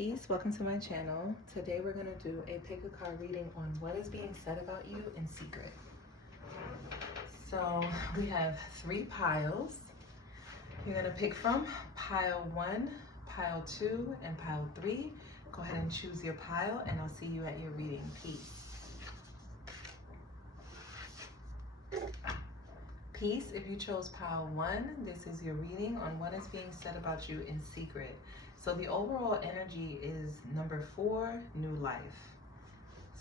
Peace, welcome to my channel. Today we're going to do a pick a card reading on what is being said about you in secret. So we have 3 piles. You're going to pick from pile 1, pile 2, and pile 3. Go ahead and choose your pile and I'll see you at your reading. Peace. Peace, if you chose pile 1, this is your reading on what is being said about you in secret. So the overall energy is number 4, new life.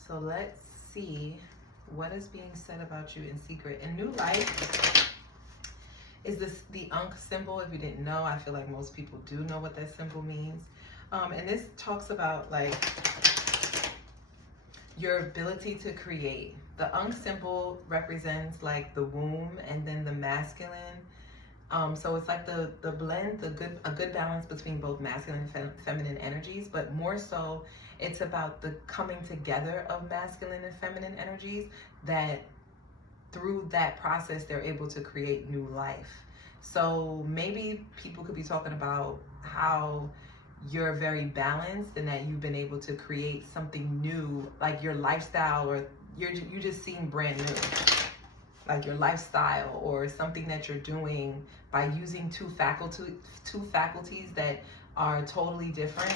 So let's see what is being said about you in secret. And new life is the Ankh symbol. If you didn't know, I feel like most people do know what that symbol means. And this talks about like your ability to create. The Ankh symbol represents like the womb and then the masculine. So it's like the blend, a good balance between both masculine and feminine energies, but more so it's about the coming together of masculine and feminine energies, that through that process they're able to create new life. So maybe people could be talking about how you're very balanced and that you've been able to create something new, like your lifestyle, or you just seem brand new. Like your lifestyle or something that you're doing by using two faculties that are totally different,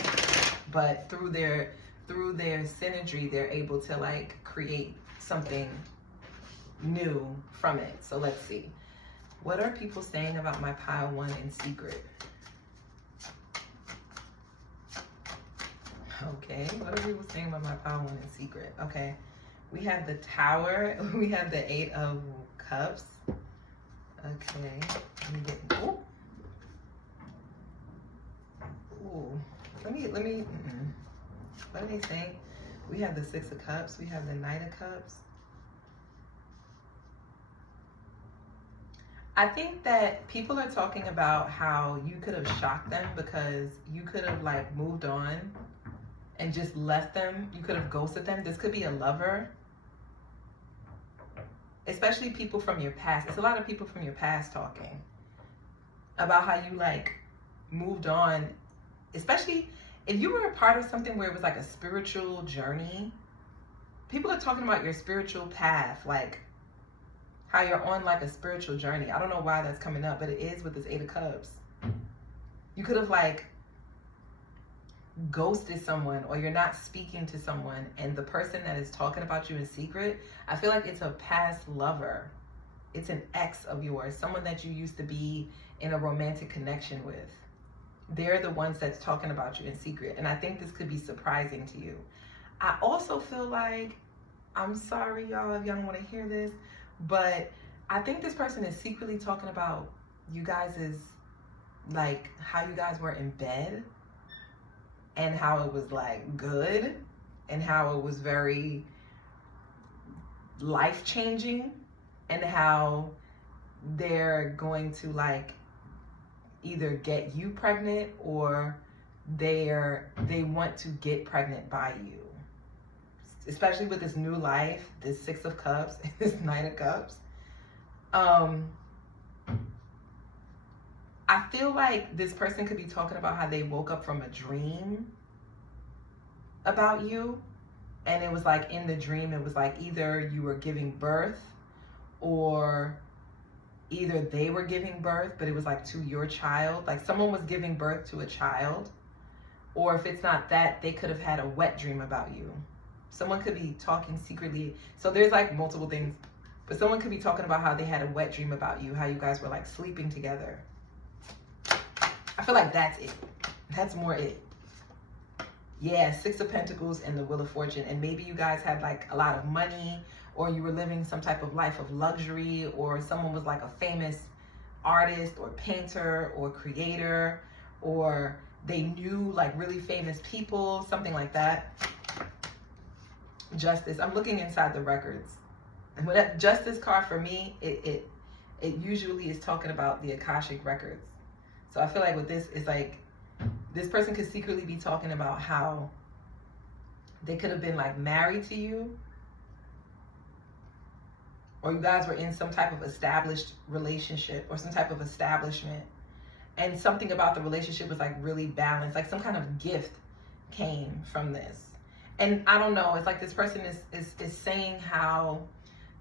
but through their synergy they're able to like create something new from it. So let's see, what are people saying about my pile 1 in secret? Okay, what are people saying about my pile 1 in secret? Okay, we have the Tower, we have the 8 of Cups. Okay, ooh. Ooh. Let me, what are they saying? We have the 6 of Cups, we have the Knight of Cups. I think that people are talking about how you could have shocked them because you could have like moved on and just left them. You could have ghosted them. This could be a lover. Especially people from your past. It's a lot of people from your past talking about how you like moved on, especially if you were a part of something where it was like a spiritual journey. People are talking about your spiritual path, like how you're on like a spiritual journey. I don't know why that's coming up, but it is with this 8 of Cups. You could have like ghosted someone, or you're not speaking to someone, and the person that is talking about you in secret, I feel like it's a past lover. It's an ex of yours, someone that you used to be in a romantic connection with. They're the ones that's talking about you in secret, and I think this could be surprising to you. I also feel like, I'm sorry y'all if y'all don't want to hear this, but I think this person is secretly talking about you guys' like how you guys were in bed, and how it was like good, and how it was very life-changing, and how they're going to like either get you pregnant or they want to get pregnant by you. Especially with this new life, this 6 of Cups, and this Knight of Cups. I feel like this person could be talking about how they woke up from a dream about you, and it was like in the dream, it was like either you were giving birth, or either they were giving birth, but it was like to your child, like someone was giving birth to a child, or if it's not that, they could have had a wet dream about you. Someone could be talking secretly. So there's like multiple things, but someone could be talking about how they had a wet dream about you, how you guys were like sleeping together. I feel like that's it. That's more it. Yeah, 6 of Pentacles and the Wheel of Fortune. And maybe you guys had like a lot of money, or you were living some type of life of luxury, or someone was like a famous artist or painter or creator, or they knew like really famous people, something like that. Justice. I'm looking inside the records. And when that Justice card for me, it usually is talking about the Akashic records. So I feel like with this, it's like this person could secretly be talking about how they could have been like married to you, or you guys were in some type of established relationship or some type of establishment, and something about the relationship was like really balanced, like some kind of gift came from this. And I don't know, it's like this person is saying how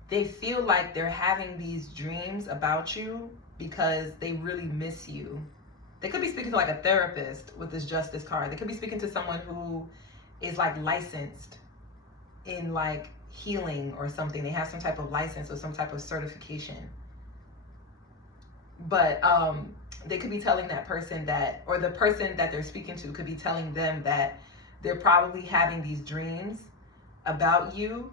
they feel like they're having these dreams about you because they really miss you. They could be speaking to like a therapist with this Justice card. They could be speaking to someone who is like licensed in like healing or something. They have some type of license or some type of certification. But they could be telling that person that, or the person that they're speaking to could be telling them that they're probably having these dreams about you.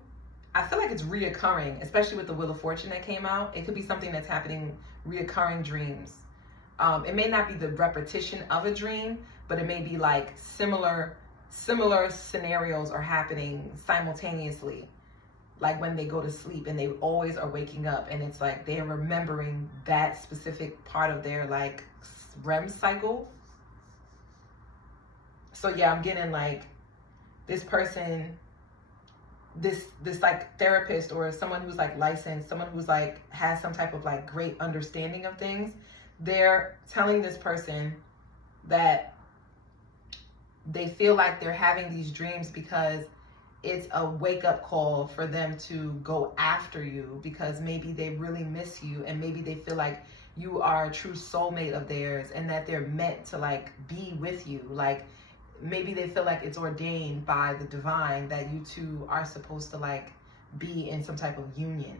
I feel like it's reoccurring, especially with the Wheel of Fortune that came out. It could be something that's happening, reoccurring dreams. It may not be the repetition of a dream, but it may be like similar scenarios are happening simultaneously. Like when they go to sleep and they always are waking up, and it's like they're remembering that specific part of their like REM cycle. So yeah, I'm getting like this person, this like therapist or someone who's like licensed, someone who's like has some type of like great understanding of things. They're telling this person that they feel like they're having these dreams because it's a wake-up call for them to go after you, because maybe they really miss you, and maybe they feel like you are a true soulmate of theirs and that they're meant to like be with you. Like maybe they feel like it's ordained by the divine that you two are supposed to like be in some type of union.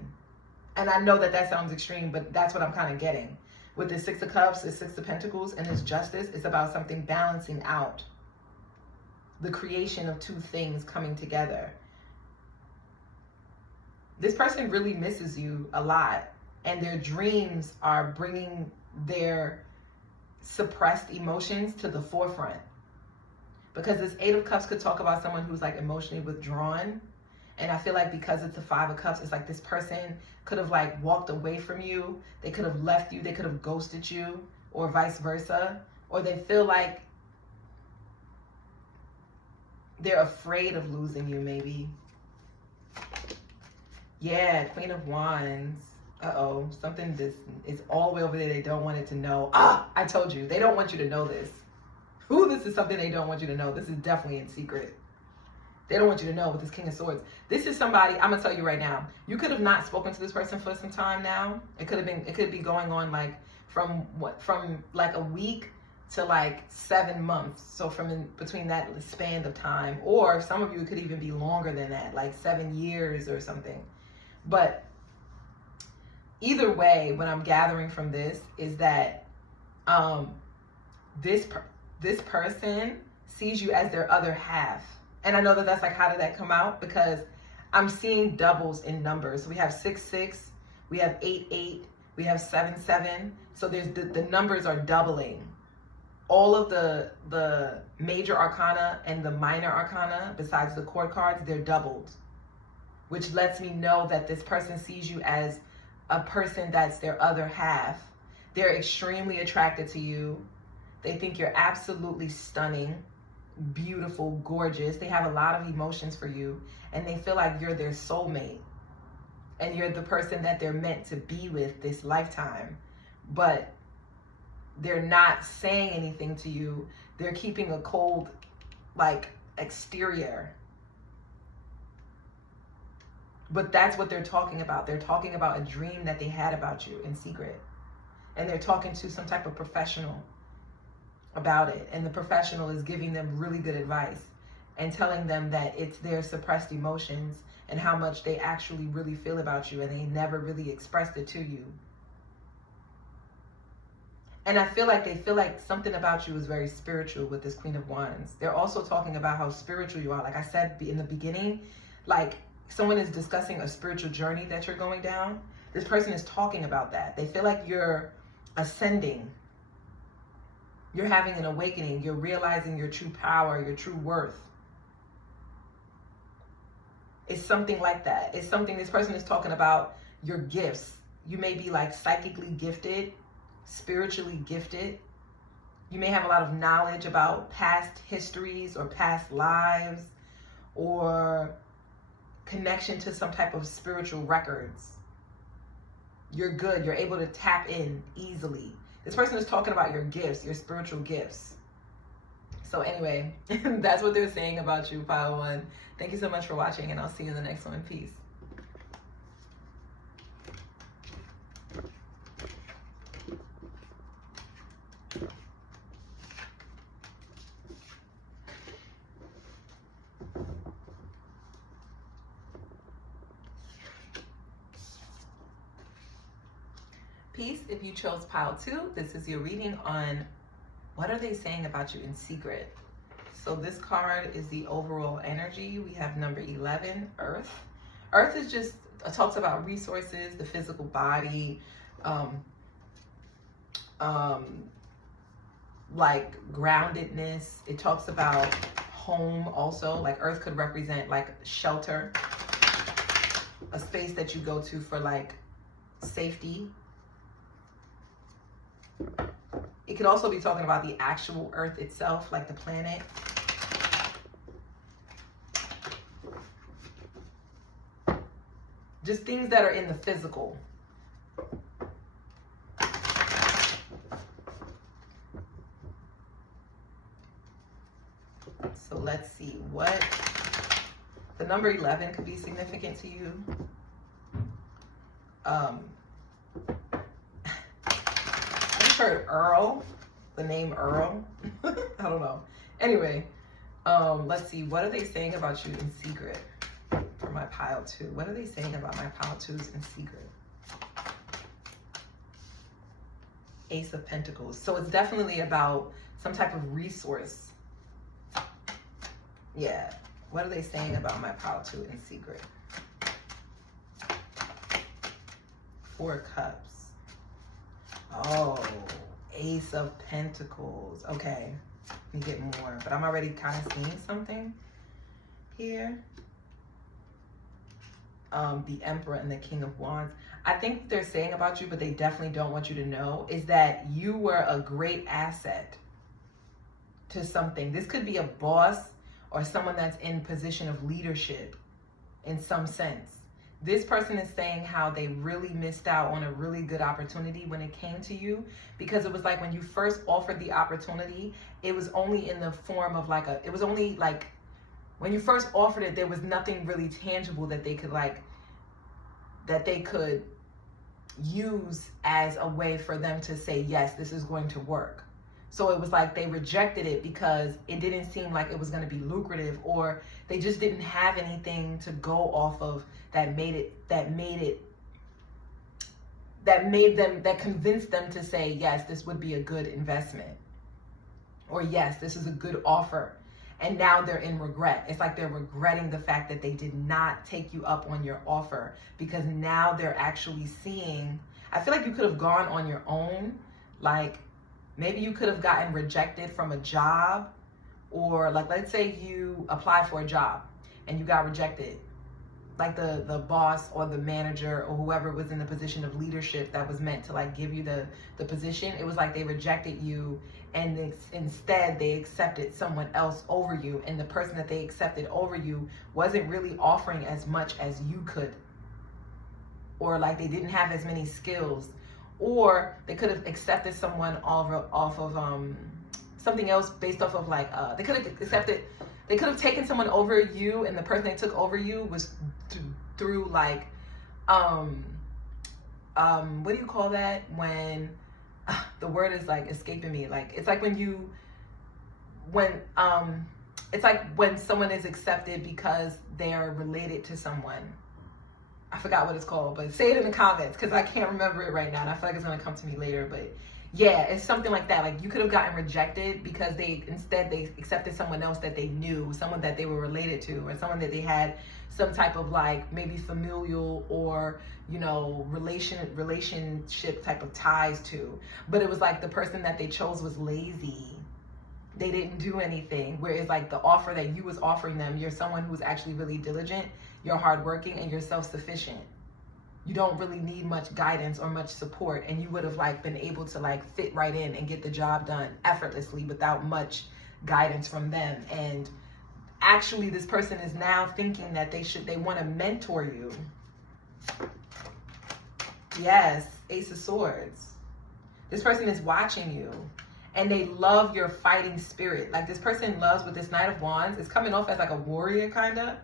And I know that that sounds extreme, but that's what I'm kind of getting. With the Six of Cups, the Six of Pentacles, and this Justice, it's about something balancing out. The creation of two things coming together. This person really misses you a lot, and their dreams are bringing their suppressed emotions to the forefront. Because this Eight of Cups could talk about someone who's like emotionally withdrawn. And I feel like because it's the Five of Cups, it's like this person could have like walked away from you. They could have left you. They could have ghosted you, or vice versa. Or they feel like they're afraid of losing you, maybe. Yeah, Queen of Wands. Uh-oh, something this is all the way over there. They don't want it to know. Ah, I told you. They don't want you to know this. Ooh, this is something they don't want you to know. This is definitely in secret. They don't want you to know with this King of Swords. This is somebody, I'm gonna tell you right now, you could have not spoken to this person for some time now. It could be going on like from like a week to like 7 months. So between that span of time, or some of you, it could even be longer than that, like 7 years or something. But either way, what I'm gathering from this is that this person sees you as their other half. And I know that that's like, how did that come out? Because I'm seeing doubles in numbers. So we have 6, 6, we have 8, 8, we have 7, 7. So there's the numbers are doubling. All of the major arcana and the minor arcana, besides the court cards, they're doubled. Which lets me know that this person sees you as a person that's their other half. They're extremely attracted to you. They think you're absolutely stunning, beautiful, gorgeous. They have a lot of emotions for you, and they feel like you're their soulmate, and you're the person that they're meant to be with this lifetime. But they're not saying anything to you. They're keeping a cold, like, exterior. But that's what they're talking about. They're talking about a dream that they had about you in secret. And they're talking to some type of professional about it. And the professional is giving them really good advice and telling them that it's their suppressed emotions and how much they actually really feel about you, and they never really expressed it to you. And I feel like they feel like something about you is very spiritual with this Queen of Wands. They're also talking about how spiritual you are. Like I said in the beginning, like someone is discussing a spiritual journey that you're going down. This person is talking about that. They feel like you're ascending. You're having an awakening. You're realizing your true power, your true worth. It's something like that. It's something, this person is talking about your gifts. You may be like psychically gifted, spiritually gifted. You may have a lot of knowledge about past histories or past lives, or connection to some type of spiritual records. You're good. You're able to tap in easily. This person is talking about your gifts, your spiritual gifts. So anyway, that's what they're saying about you, pile 1. Thank you so much for watching, and I'll see you in the next one. Peace. Peace. If you chose pile 2, this is your reading on what are they saying about you in secret. So this card is the overall energy. We have number 11, Earth. Earth is just, talks about resources, the physical body, like groundedness. It talks about home also. Like Earth could represent like shelter, a space that you go to for like safety. It could also be talking about the actual Earth itself, like the planet. Just things that are in the physical. So let's see what the number 11 could be significant to you. I heard Earl, the name Earl. I don't know. Anyway, let's see. What are they saying about you in secret for my pile 2? What are they saying about my pile 2s in secret? Ace of Pentacles. So it's definitely about some type of resource. Yeah. What are they saying about my pile 2 in secret? 4 Cups. Oh, Ace of Pentacles. Okay, let me get more. But I'm already kind of seeing something here. The Emperor and the King of Wands. I think what they're saying about you, but they definitely don't want you to know, is that you were a great asset to something. This could be a boss or someone that's in position of leadership in some sense. This person is saying how they really missed out on a really good opportunity when it came to you, because it was like when you first offered the opportunity, it was only in the form of like it was only like when you first offered it, there was nothing really tangible that they could use as a way for them to say, yes, this is going to work. So it was like they rejected it because it didn't seem like it was going to be lucrative, or they just didn't have anything to go off of that convinced them to say, yes, this would be a good investment, or yes, this is a good offer. And now they're in regret. It's like they're regretting the fact that they did not take you up on your offer, because now they're actually seeing, I feel like you could have gone on your own. Like maybe you could have gotten rejected from a job, or like, let's say you applied for a job and you got rejected. Like the boss or the manager or whoever was in the position of leadership that was meant to like give you the position, it was like they rejected you, and instead they accepted someone else over you, and the person that they accepted over you wasn't really offering as much as you could, or like they didn't have as many skills, or they could have accepted someone off of something else based off of like they could have taken someone over you, and the person they took over you was through like what do you call that when the word is like escaping me, like it's like it's like when someone is accepted because they're related to someone. I forgot what it's called, but say it in the comments because I can't remember it right now, and I feel like it's going to come to me later. But yeah, it's something like that. Like you could have gotten rejected because they accepted someone else that they knew, someone that they were related to, or someone that they had some type of like maybe familial or, you know, relationship type of ties to. But it was like the person that they chose was lazy. They didn't do anything. Whereas like the offer that you was offering them, you're someone who's actually really diligent, you're hardworking, and you're self-sufficient. You don't really need much guidance or much support, and you would have like been able to like fit right in and get the job done effortlessly without much guidance from them. And actually this person is now thinking that they want to mentor you. Yes, Ace of Swords. This person is watching you, and they love your fighting spirit. Like, this person loves, with this Knight of Wands, it's coming off as like a warrior kind of,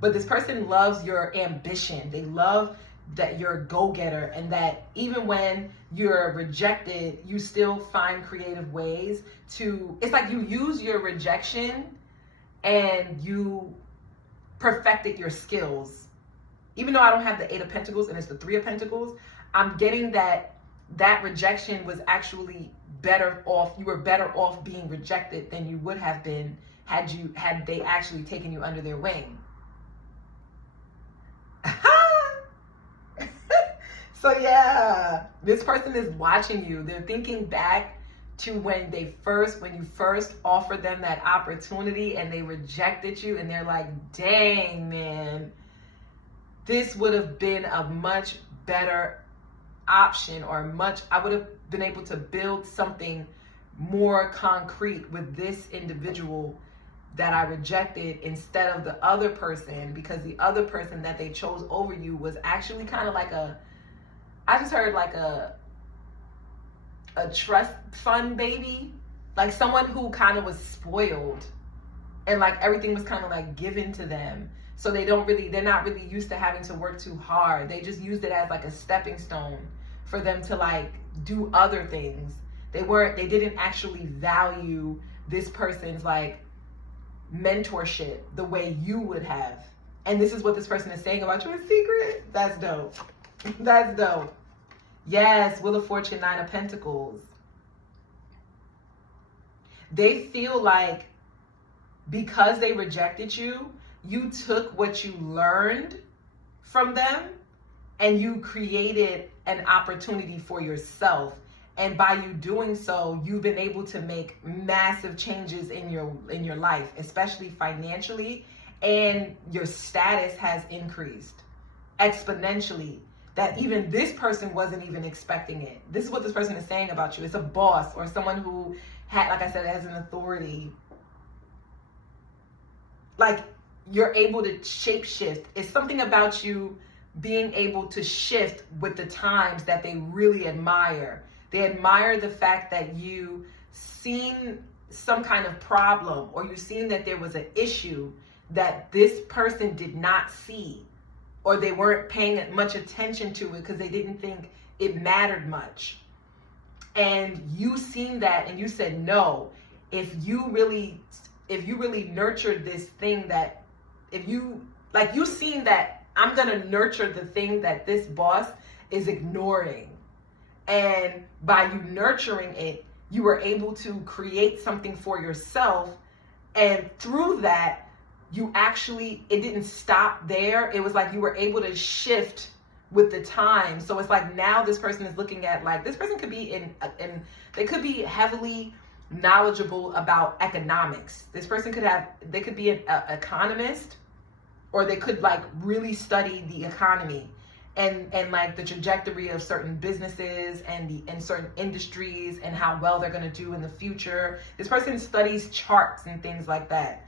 but this person loves your ambition. They love that you're a go-getter, and that even when you're rejected, you still find creative ways to, it's like you use your rejection and you perfected your skills. Even though I don't have the 8 of Pentacles and it's the 3 of Pentacles, I'm getting that rejection was actually better off. You were better off being rejected than you would have been had they actually taken you under their wing. So yeah, this person is watching you. They're thinking back to when you first offered them that opportunity and they rejected you, and they're like, dang, man, this would have been a much better option, or I would have been able to build something more concrete with this individual that I rejected instead of the other person, because the other person that they chose over you was actually kind of like I just heard like a trust fund baby, like someone who kind of was spoiled and like everything was kind of like given to them. So they're not really used to having to work too hard. They just used it as like a stepping stone for them to like do other things. They didn't actually value this person's like mentorship the way you would have. And this is what this person is saying about you in secret. That's dope. That's dope. Yes, Wheel of Fortune, 9 of Pentacles. They feel like because they rejected you, you took what you learned from them and you created an opportunity for yourself. And by you doing so, you've been able to make massive changes in your life, especially financially, and your status has increased exponentially, that even this person wasn't even expecting it. This is what this person is saying about you. It's a boss or someone who had, like I said, has an authority. Like, you're able to shape shift. It's something about you being able to shift with the times that they really admire. They admire the fact that you seen some kind of problem, or you seen that there was an issue that this person did not see, or they weren't paying much attention to it because they didn't think it mattered much. And you seen that and you said, no, if you really nurtured this thing, that you seen that I'm gonna nurture the thing that this boss is ignoring. And by you nurturing it, you were able to create something for yourself. And through that, it didn't stop there. It was like you were able to shift with the time. So it's like now this person is looking at, like, this person could be they could be heavily knowledgeable about economics. This person they could be an economist, or they could like really study the economy and like the trajectory of certain businesses and certain industries and how well they're going to do in the future. This person studies charts and things like that.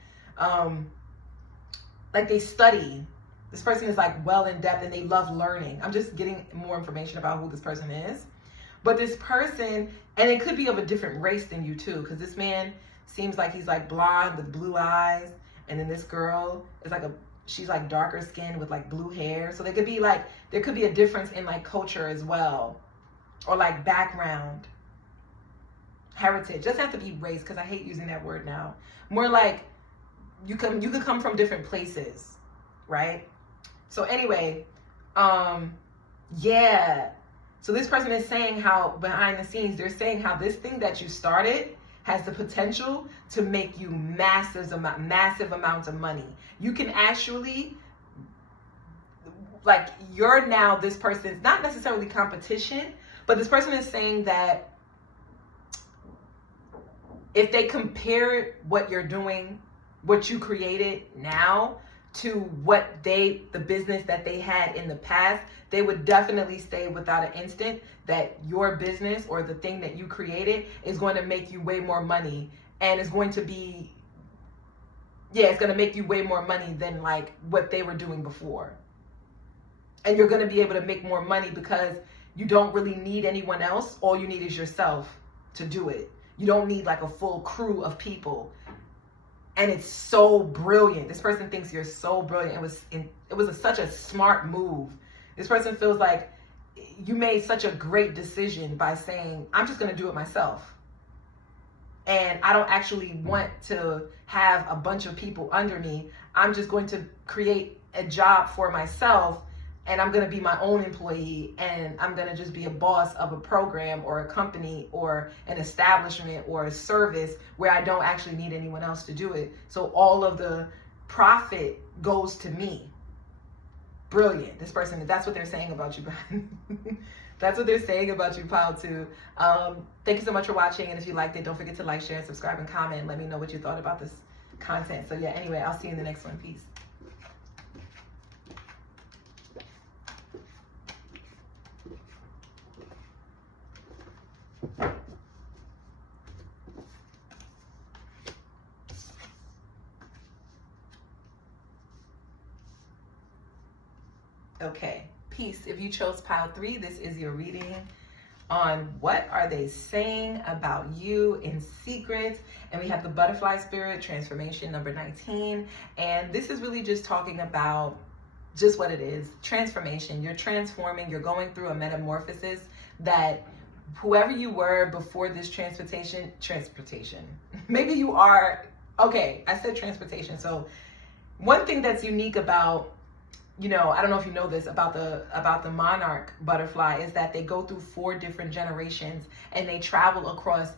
Like, they study. This person is like well in depth and they love learning. I'm just getting more information about who this person is. But this person, and it could be of a different race than you too, because this man seems like he's like blonde with blue eyes, and then this girl is like she's like darker skinned with like blue hair. So there could be a difference in like culture as well, or like background, heritage. Doesn't have to be race, because I hate using that word now. More like you could come from different places, right? So anyway, yeah. So this person is saying how behind the scenes, they're saying how this thing that you started has the potential to make you massive amounts of money. You can actually, like, you're now this person's, not necessarily competition, but this person is saying that if they compare what you're doing, what you created now, to what the business that they had in the past, they would definitely say without an instant that your business or the thing that you created is going to make you way more money, and it's going to be, it's going to make you way more money than like what they were doing before. And you're going to be able to make more money because you don't really need anyone else. All you need is yourself to do it. You don't need like a full crew of people. And it's so brilliant. This person thinks you're so brilliant. It was such a smart move. This person feels like you made such a great decision by saying, I'm just going to do it myself. And I don't actually want to have a bunch of people under me. I'm just going to create a job for myself, and I'm going to be my own employee, and I'm going to just be a boss of a program or a company or an establishment or a service where I don't actually need anyone else to do it. So all of the profit goes to me. Brilliant. This person, that's what they're saying about you. That's what they're saying about you, pile 2. Thank you so much for watching. And if you liked it, don't forget to like, share, and subscribe, and comment. And let me know what you thought about this content. So yeah, anyway, I'll see you in the next one. Peace. Okay, peace. If you chose pile 3, this is your reading on what are they saying about you in secret. And we have the butterfly spirit transformation number 19. And this is really just talking about just what it is. Transformation. You're transforming. You're going through a metamorphosis that whoever you were before this transportation, maybe you are, okay, I said transportation. So one thing that's unique about, you know, I don't know if you know this about the monarch butterfly, is that they go through 4 different generations and they travel across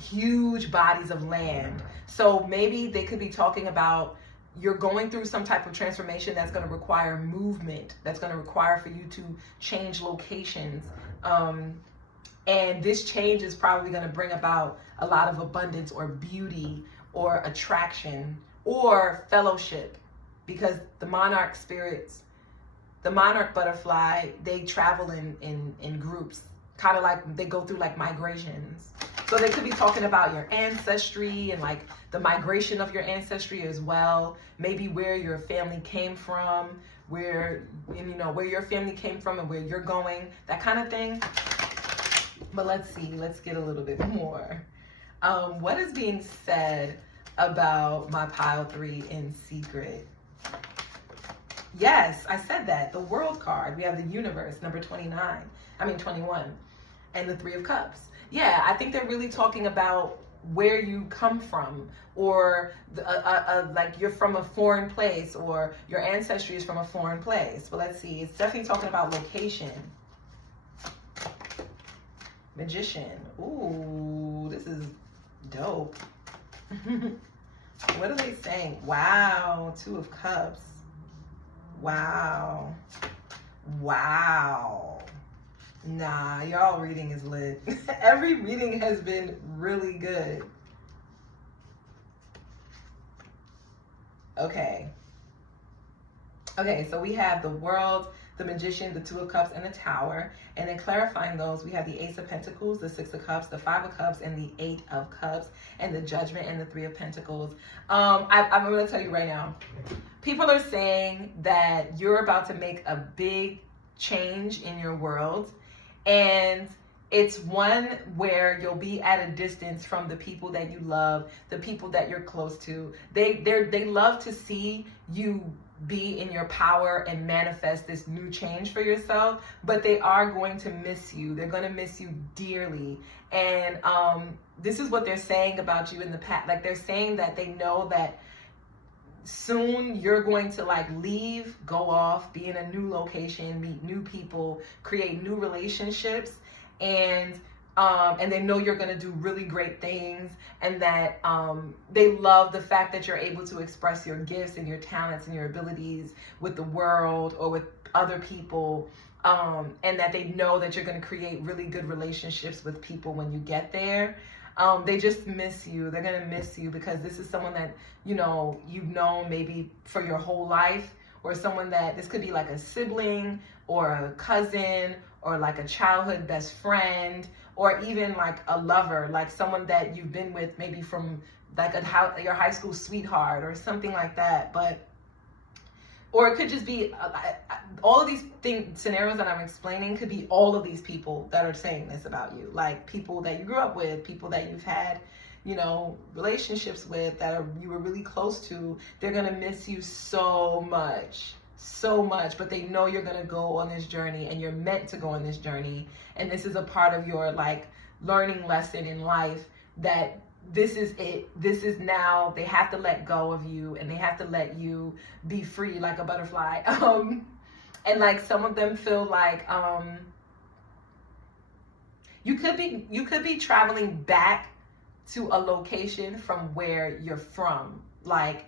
huge bodies of land. So maybe they could be talking about you're going through some type of transformation that's going to require movement, that's going to require for you to change locations. And this change is probably going to bring about a lot of abundance or beauty or attraction or fellowship, because the monarch spirits, the monarch butterfly, they travel in groups, kind of like they go through like migrations. So they could be talking about your ancestry and like the migration of your ancestry as well. Maybe where your family came from, where, you know, where your family came from and where you're going, that kind of thing. But let's see, let's get a little bit more. What is being said about my pile 3 in secret? Yes, I said that. The world card. We have the universe, number 21, and the 3 of cups. Yeah, I think they're really talking about where you come from, or like you're from a foreign place, or your ancestry is from a foreign place. But let's see, it's definitely talking about location. Magician. Ooh, this is dope. What are they saying? Wow, 2 of cups. Wow. Wow. Nah, y'all reading is lit. Every reading has been really good. Okay. Okay, so we have the world, the magician, the 2 of cups, and the tower. And then clarifying those, we have the Ace of Pentacles, the 6 of cups, the 5 of cups, and the 8 of cups, and the judgment, and the 3 of Pentacles. I'm going to tell you right now, people are saying that you're about to make a big change in your world. And it's one where you'll be at a distance from the people that you love, the people that you're close to. They love to see you be in your power and manifest this new change for yourself, but they are going to miss you. They're going to miss you dearly. And this is what they're saying about you in the past. Like, they're saying that they know that soon you're going to like leave, go off, be in a new location, meet new people, create new relationships, and they know you're going to do really great things, and that they love the fact that you're able to express your gifts and your talents and your abilities with the world or with other people, and that they know that you're going to create really good relationships with people when you get there. They just miss you. They're going to miss you because this is someone that, you know, you've known maybe for your whole life, or someone that, this could be like a sibling or a cousin or like a childhood best friend, or even like a lover, like someone that you've been with maybe from like your high school sweetheart or something like that. But Or it could just be all of these scenarios that I'm explaining could be all of these people that are saying this about you. Like people that you grew up with, people that you've had, you know, relationships with that you were really close to. They're going to miss you so much, but they know you're going to go on this journey, and you're meant to go on this journey. And this is a part of your like learning lesson in life, that this is it. This is now, they have to let go of you, and they have to let you be free like a butterfly. And like some of them feel like you could be traveling back to a location from where you're from. Like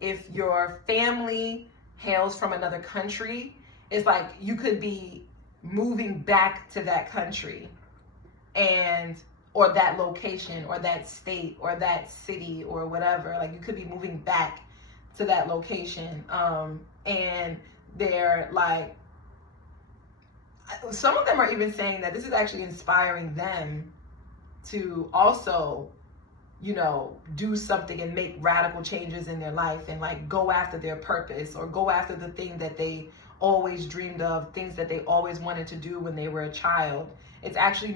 if your family hails from another country, it's like you could be moving back to that country, or that location, or that state, or that city, or whatever. Like you could be moving back to that location. And they're like, some of them are even saying that this is actually inspiring them to also, you know, do something and make radical changes in their life, and like go after their purpose, or go after the thing that they always dreamed of, things that they always wanted to do when they were a child. It's actually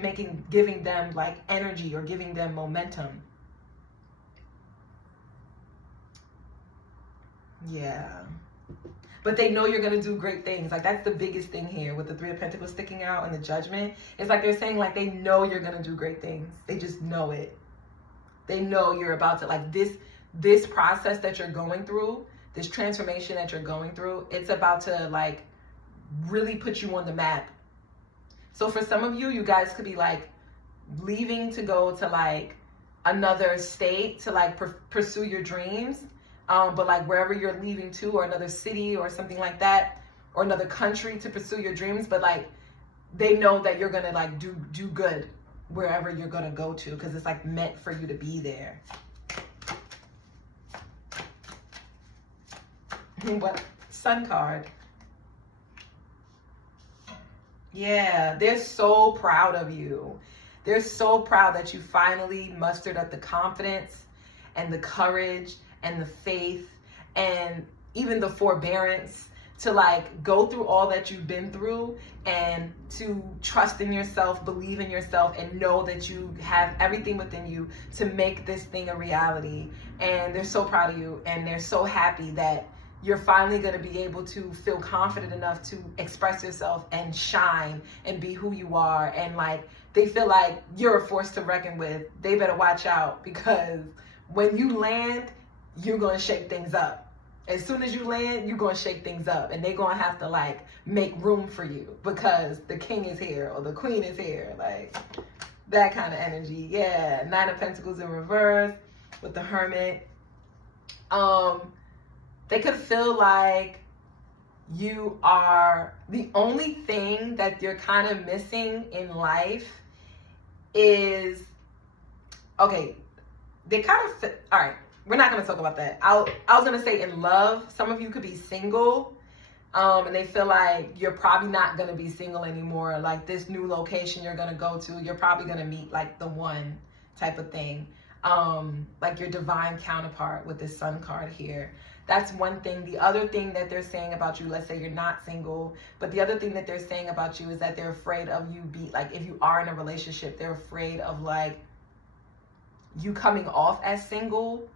giving them like energy, or giving them momentum. Yeah. But they know you're going to do great things. Like that's the biggest thing here with the Three of Pentacles sticking out and the Judgment. It's like they're saying like they know you're going to do great things. They just know it. They know you're about to, like, this process that you're going through, this transformation that you're going through, it's about to like really put you on the map. So for some of you, you guys could be like leaving to go to like another state to like pursue your dreams. But like wherever you're leaving to, or another city or something like that, or another country to pursue your dreams, but like they know that you're gonna like do good wherever you're gonna go to, because it's like meant for you to be there. What? Sun card. Yeah, they're so proud of you. They're so proud that you finally mustered up the confidence and the courage and the faith and even the forbearance to like go through all that you've been through, and to trust in yourself, believe in yourself, and know that you have everything within you to make this thing a reality. And they're so proud of you, and they're so happy that you're finally going to be able to feel confident enough to express yourself and shine and be who you are. And like they feel like you're a force to reckon with. They better watch out, because when you land, you're going to shake things up. As soon as you land, you're going to shake things up, and they're going to have to like make room for you, because the king is here or the queen is here. Like that kind of energy. Yeah. Nine of Pentacles in reverse with the Hermit. They could feel like you are the only thing that you're kind of missing in life is, okay, they kind of, all right, we're not going to talk about that. I was going to say in love, some of you could be single, and they feel like you're probably not going to be single anymore. Like this new location you're going to go to, you're probably going to meet like the one type of thing. Like your divine counterpart with this Sun card here. That's one thing. The other thing that they're saying about you, let's say you're not single, but the other thing that they're saying about you is that they're afraid of you like if you are in a relationship, they're afraid of like you coming off as single,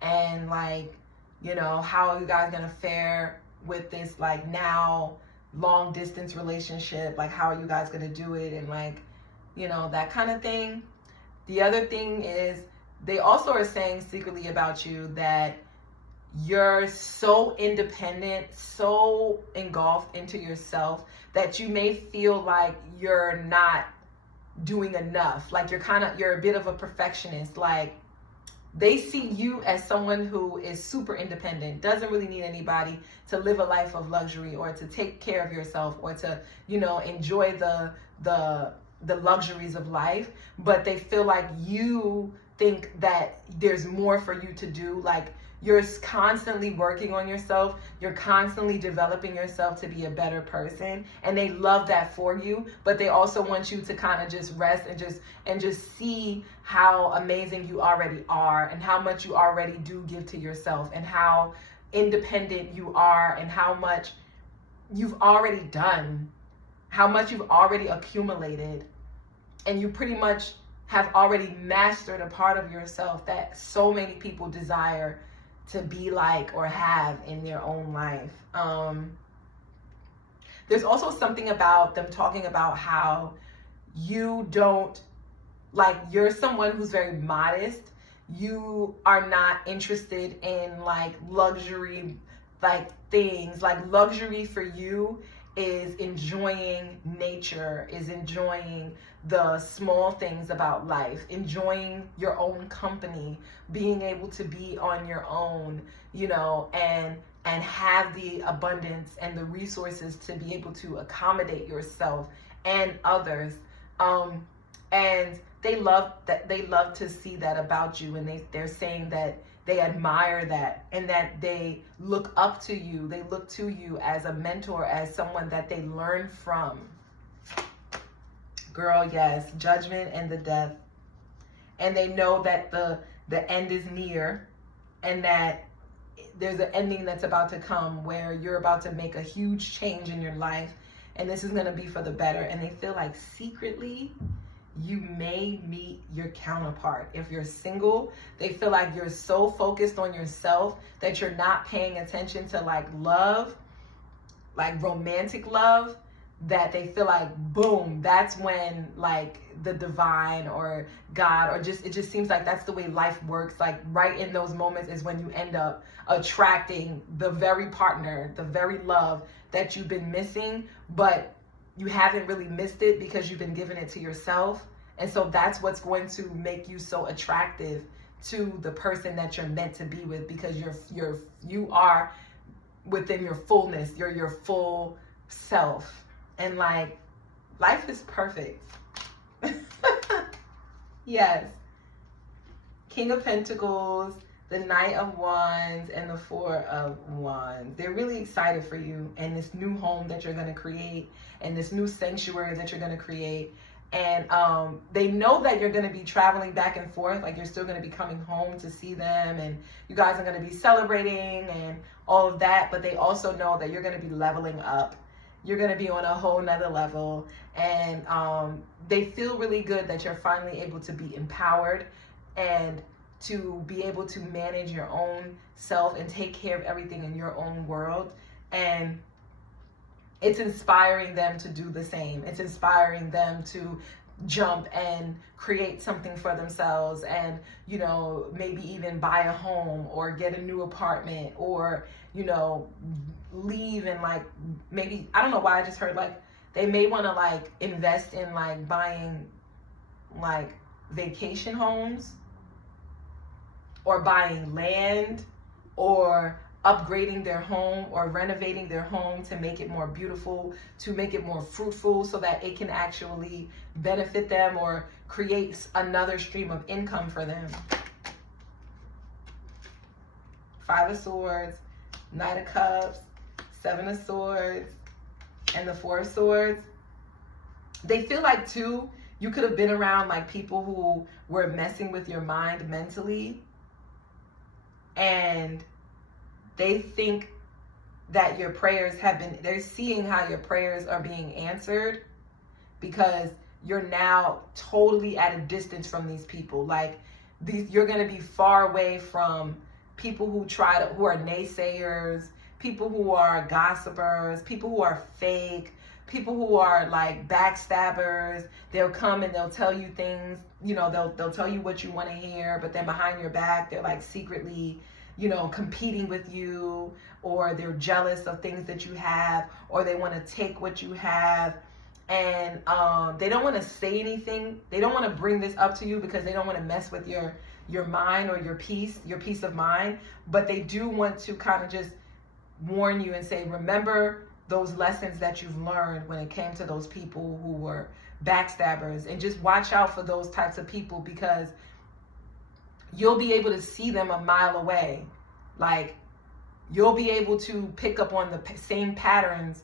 and like, you know, how are you guys gonna fare with this like now long distance relationship? Like how are you guys gonna do it? And like, you know, that kind of thing. The other thing is they also are saying secretly about you that you're so independent, so engulfed into yourself that you may feel like you're not doing enough. Like you're a bit of a perfectionist. Like they see you as someone who is super independent, doesn't really need anybody to live a life of luxury or to take care of yourself or to, you know, enjoy the luxuries of life. But they feel like you think that there's more for you to do. Like you're constantly working on yourself. You're constantly developing yourself to be a better person. And they love that for you, but they also want you to kind of just rest and just see how amazing you already are and how much you already do give to yourself and how independent you are and how much you've already done, how much you've already accumulated, and you pretty much have already mastered a part of yourself that so many people desire to be like or have in their own life. There's also something about them talking about how you don't, like, you're someone who's very modest. You are not interested in like luxury, like things. Like luxury for you is enjoying nature, is enjoying the small things about life, enjoying your own company, being able to be on your own, you know, and have the abundance and the resources to be able to accommodate yourself and others. And they love to see that about you, and they're saying that they admire that and that they look up to you. They look to you as a mentor, as someone that they learn from. Girl, yes, judgment and the death. And they know that the end is near, and that there's an ending that's about to come where you're about to make a huge change in your life, and this is going to be for the better. And they feel like secretly you may meet your counterpart. If you're single, they feel like you're so focused on yourself that you're not paying attention to like love, like romantic love, that they feel like, boom, that's when like the divine or God, or just, it just seems like that's the way life works. Like right in those moments is when you end up attracting the very partner, the very love that you've been missing, but you haven't really missed it because you've been giving it to yourself. And so that's what's going to make you so attractive to the person that you're meant to be with, because you are within your fullness, you're your full self. And like, life is perfect. Yes. King of Pentacles, the Knight of Wands, and the Four of Wands. They're really excited for you and this new home that you're going to create, and this new sanctuary that you're going to create. And they know that you're going to be traveling back and forth, like you're still going to be coming home to see them, and you guys are going to be celebrating and all of that. But they also know that you're going to be leveling up. You're going to be on a whole nother level. And they feel really good that you're finally able to be empowered and to be able to manage your own self and take care of everything in your own world. And it's inspiring them to do the same. It's inspiring them to jump and create something for themselves, and, you know, maybe even buy a home or get a new apartment, or, you know, leave and like, maybe, I don't know why I just heard like they may want to like invest in like buying like vacation homes, or buying land, or upgrading their home, or renovating their home to make it more beautiful, to make it more fruitful, so that it can actually benefit them or create another stream of income for them. Five of Swords, Knight of Cups, Seven of Swords, and the Four of Swords. They feel like too, you could have been around like people who were messing with your mind mentally, and they think that your prayers have been, they're seeing how your prayers are being answered, because you're now totally at a distance from these people. Like you're going to be far away from people who who are naysayers, people who are gossipers, people who are fake, people who are like backstabbers. They'll come and they'll tell you things, you know, they'll tell you what you want to hear, but then behind your back, they're like secretly, you know, competing with you, or they're jealous of things that you have, or they want to take what you have. And they don't want to say anything. They don't want to bring this up to you because they don't want to mess with your mind or your peace of mind. But they do want to kind of just warn you and say, remember those lessons that you've learned when it came to those people who were backstabbers, and just watch out for those types of people, because you'll be able to see them a mile away. Like you'll be able to pick up on the same patterns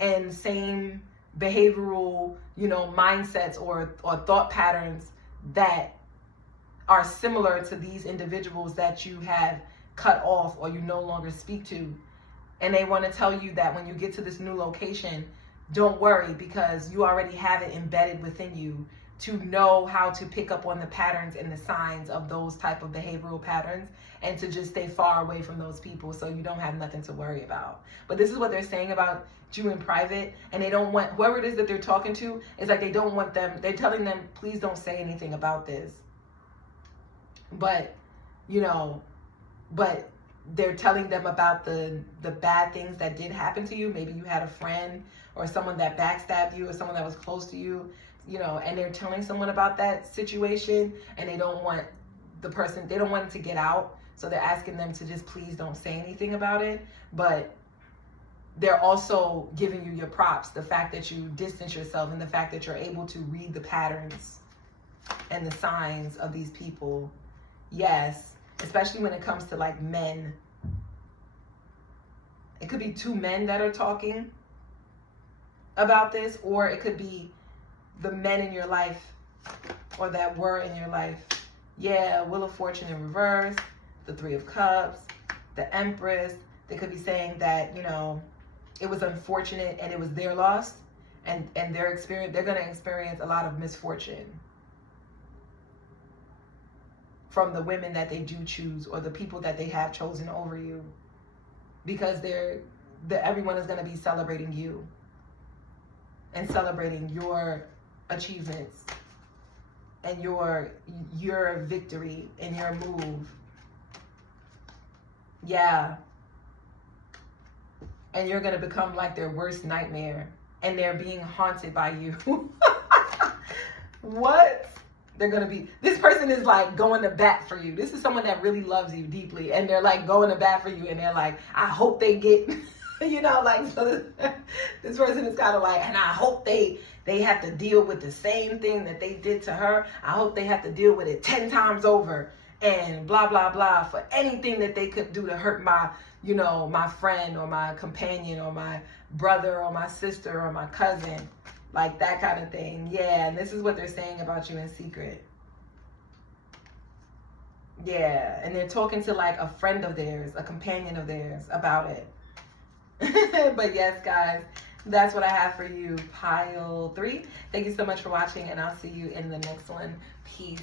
and same behavioral, you know, mindsets or thought patterns that are similar to these individuals that you have cut off or you no longer speak to. And they want to tell you that when you get to this new location, don't worry, because you already have it embedded within you to know how to pick up on the patterns and the signs of those type of behavioral patterns, and to just stay far away from those people so you don't have nothing to worry about. But this is what they're saying about you in private, and they don't want, whoever it is that they're talking to, it's like they don't want them, they're telling them, please don't say anything about this. But, you know, but they're telling them about the bad things that did happen to you. Maybe you had a friend or someone that backstabbed you or someone that was close to you, you know, and they're telling someone about that situation, and they don't want the person, they don't want it to get out. So they're asking them to just please don't say anything about it. But they're also giving you your props, the fact that you distance yourself and the fact that you're able to read the patterns and the signs of these people. Yes, especially when it comes to like men. It could be two men that are talking about this, or it could be the men in your life or that were in your life. Yeah, Wheel of Fortune in reverse, the Three of Cups, the Empress. They could be saying that, you know, it was unfortunate and it was their loss, and they're going to experience a lot of misfortune from the women that they do choose or the people that they have chosen over you, because everyone is going to be celebrating you and celebrating your achievements and your victory and your move. Yeah. And you're going to become like their worst nightmare, and they're being haunted by you. What? They're going to be, this person is like going to bat for you. This is someone that really loves you deeply, and they're like going to bat for you, and they're like, I hope they get, you know, like, so this person is kind of like, and I hope they have to deal with the same thing that they did to her. I hope they have to deal with it 10 times over, and blah, blah, blah, for anything that they could do to hurt my, you know, my friend or my companion or my brother or my sister or my cousin, like that kind of thing. Yeah, and this is what they're saying about you in secret. Yeah, and they're talking to like a friend of theirs, a companion of theirs about it. But yes, guys, that's what I have for you, pile 3. Thank you so much for watching, and I'll see you in the next one. Peace.